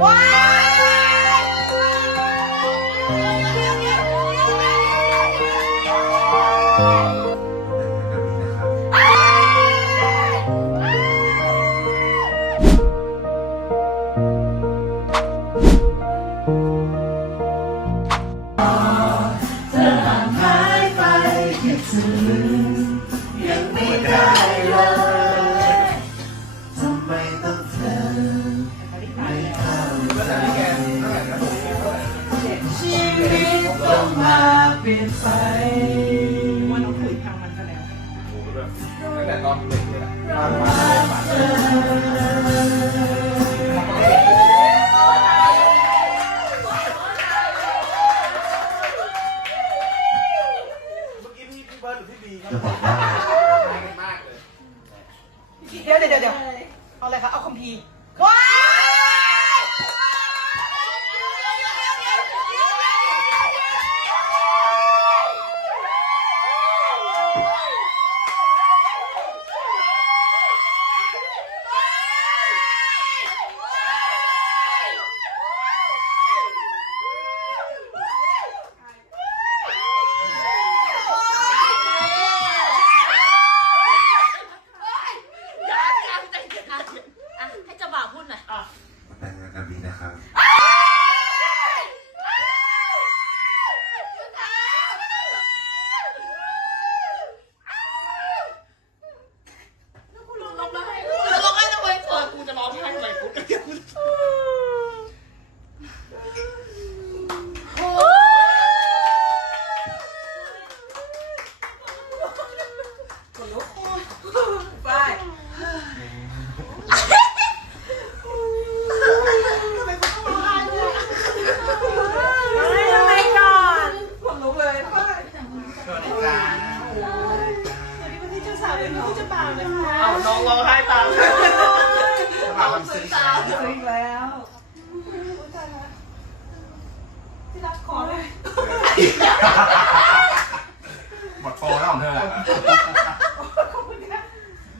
ว้าย ชี อง ตต้องมาเปลี่ยนไปว่าน้องคุยทางมันก็แล้วตั้งแต่ตอนเด็กเลยอะเมื่อกี้พี่พี่เบิร์ดหรือพี่บีครับจะบอกว่าง่ายมากเลยเดี๋ยวเดี๋ยวเดี๋ยวเอาอะไรคะ เอาคัมภีร์ว้า ยให้เจ้าบ่าวพูดหน่อย แต่งงานกับบีนะครับ ร้องไห้ร้องไห้ทำไมเออกูจะร้องไห้ทำไมกู ทำไมก่อน ผมรู้เลยว่า สวัสดีจ้า สวัส ดีพี่เจ้าสาวเป็นพี่เจ้าบ่าวนะคะเอาน้องร้องไห้ตามจะมาทำซื้ออีกแล้วที่รักขอเลยหมดโปรแล้วของเธออะ